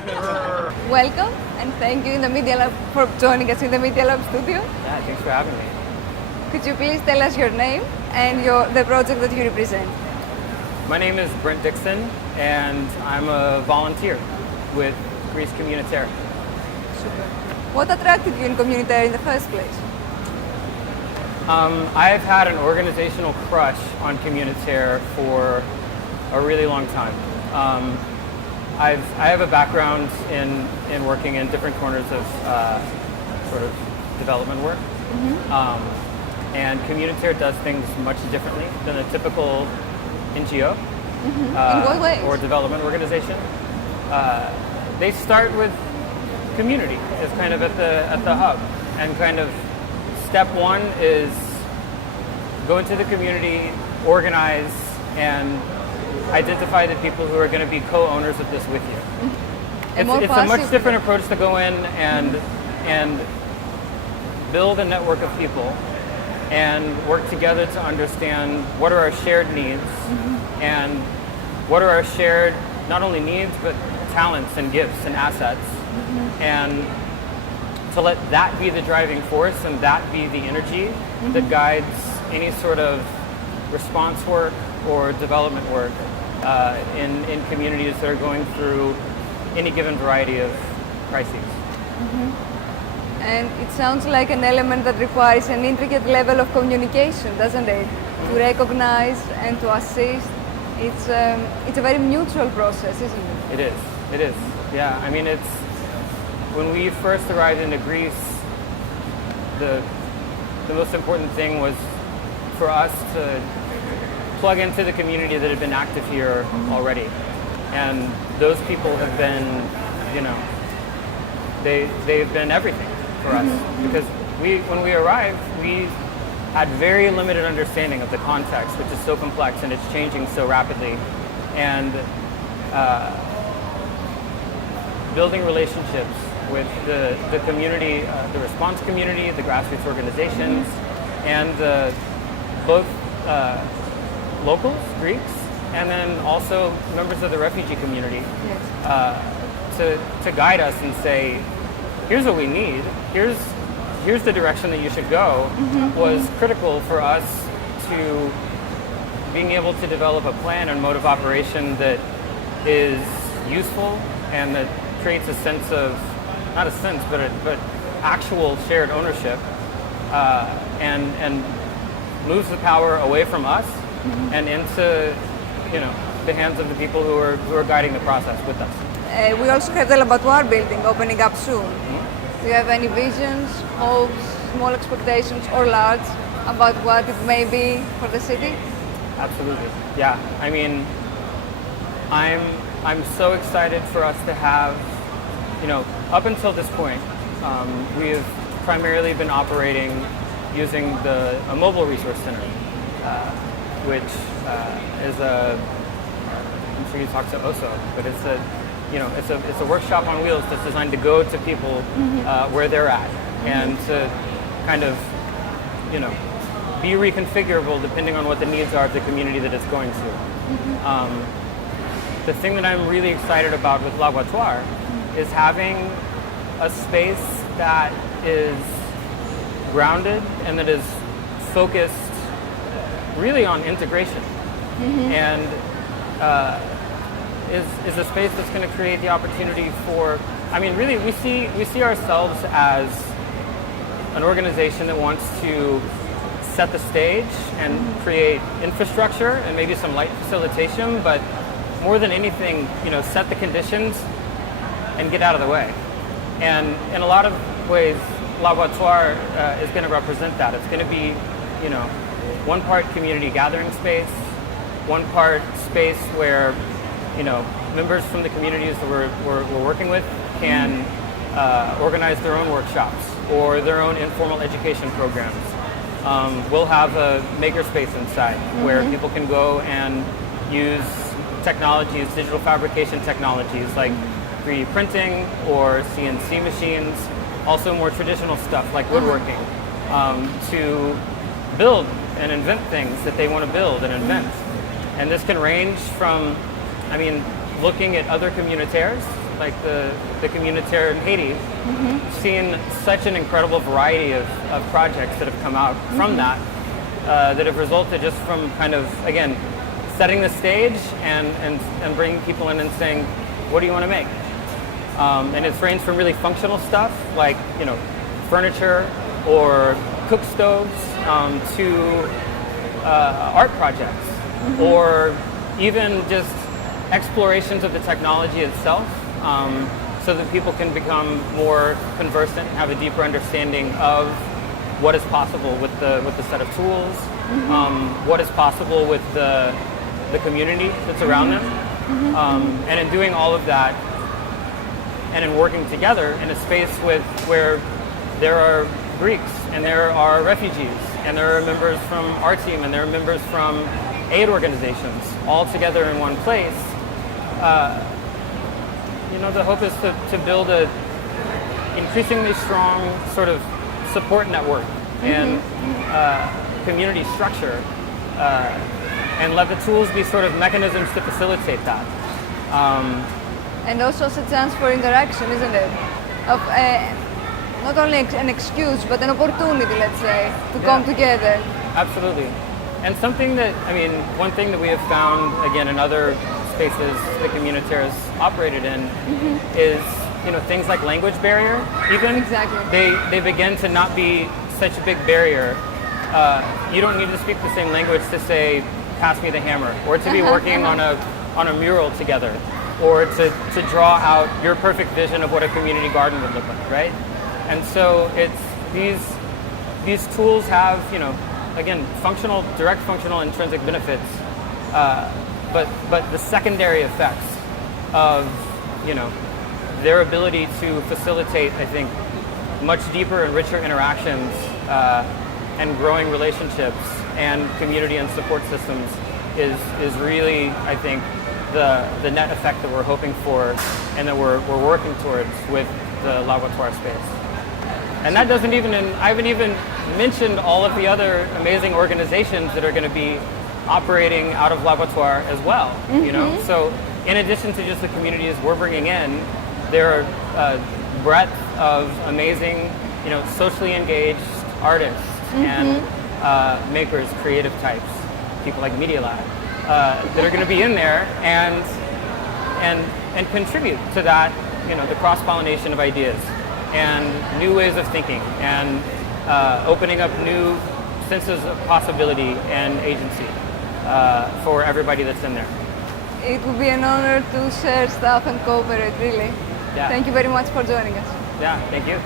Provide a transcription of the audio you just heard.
Welcome, and thank you in the Media Lab for joining us in the Media Lab studio. Yeah, thanks for having me. Could you please tell us your name and the project that you represent? My name is Brent Dixon, and I'm a volunteer with Greece Communitere. Super. What attracted you in Communitere in the first place? I've had an organizational crush on Communitere for a really long time. I have a background in working in different corners of sort of development work. And Communitere does things much differently than a typical NGO In what ways? or development organization. They start with community as kind of at the hub, and kind of step one is go into the community, organize, and identify the people who are going to be co-owners of this with you. It's a much different approach to go in and build a network of people and work together to understand what are our shared needs and what are our shared not only needs but talents and gifts and assets, and to let that be the driving force and that be the energy that guides any sort of response work or development work in communities that are going through any given variety of crises. And it sounds like an element that requires an intricate level of communication, doesn't it? To recognize and to assist. It's a very mutual process, isn't it? It is. It is. Yeah. I mean, it's when we first arrived into Greece, the most important thing was for us to plug into the community that had been active here already, and those people have been, you know, they've been everything for us, because when we arrived, we had very limited understanding of the context, which is so complex and it's changing so rapidly, and building relationships with the community, the response community, the grassroots organizations, and both locals, Greeks, and then also members of the refugee community, to guide us and say, here's what we need, here's the direction that you should go, was critical for us to being able to develop a plan and mode of operation that is useful and that creates a sense of, not a sense, but actual shared ownership, and moves the power away from us and into, you know, the hands of the people who are guiding the process with us. We also have the laboratoire building opening up soon. Do you have any visions, hopes, small expectations or large about what it may be for the city? Absolutely. Yeah. I mean, I'm so excited for us to have, you know, up until this point, we have primarily been operating using a mobile resource center, which is I'm sure you talked to Oso, but it's a workshop on wheels that's designed to go to people where they're at, and to kind of, you know, be reconfigurable depending on what the needs are of the community that it's going to. The thing that I'm really excited about with Laboratoire is having a space that is grounded and that is focused really on integration, and is a space that's going to create the opportunity for, I mean, really we see ourselves as an organization that wants to set the stage and create infrastructure and maybe some light facilitation, but more than anything, you know, set the conditions and get out of the way. And in a lot of ways, Laboratoire is going to represent that. It's going to be, you know, one part community gathering space, one part space where, you know, members from the communities that we're working with can organize their own workshops or their own informal education programs. We'll have a makerspace inside where people can go and use technologies, digital fabrication technologies like 3D printing or CNC machines, also more traditional stuff like woodworking, to build and invent things that they want to build and invent. And this can range from, I mean, looking at other communitaires like the Communitere in Haiti, seen such an incredible variety of projects that have come out from that have resulted just from kind of, again, setting the stage and bringing people in and saying, what do you want to make? And it's ranged from really functional stuff like, you know, furniture or cook stoves to art projects or even just explorations of the technology itself so that people can become more conversant, have a deeper understanding of what is possible with the set of tools, what is possible with the community that's around them. And in doing all of that and in working together in a space where there are Greeks and there are refugees and there are members from our team and there are members from aid organizations all together in one place, you know, the hope is to build a increasingly strong sort of support network and community structure and let the tools be sort of mechanisms to facilitate that. And also as a chance for interaction, isn't it? Of not only an excuse, but an opportunity, let's say, to come together. Absolutely. And something that, I mean, one thing that we have found, again, in other spaces the Communitere has operated in is, you know, things like language barrier, even. Exactly. They begin to not be such a big barrier. You don't need to speak the same language to say, pass me the hammer, or to be working on a mural together, or to draw out your perfect vision of what a community garden would look like, right? And so it's these tools have, you know, again, direct functional intrinsic benefits, but the secondary effects of, you know, their ability to facilitate, I think, much deeper and richer interactions and growing relationships and community and support systems is really, I think, the net effect that we're hoping for and that we're working towards with the laboratoire space. And that doesn't even, I haven't even mentioned all of the other amazing organizations that are going to be operating out of laboratoire as well, you know? So in addition to just the communities we're bringing in, there are a breadth of amazing, you know, socially engaged artists and makers, creative types, people like Media Lab, that are going to be in there and contribute to that, you know, the cross-pollination of ideas and new ways of thinking and opening up new senses of possibility and agency for everybody that's in there. It would be an honor to share stuff and cooperate, really. Yeah. Thank you very much for joining us. Yeah, thank you.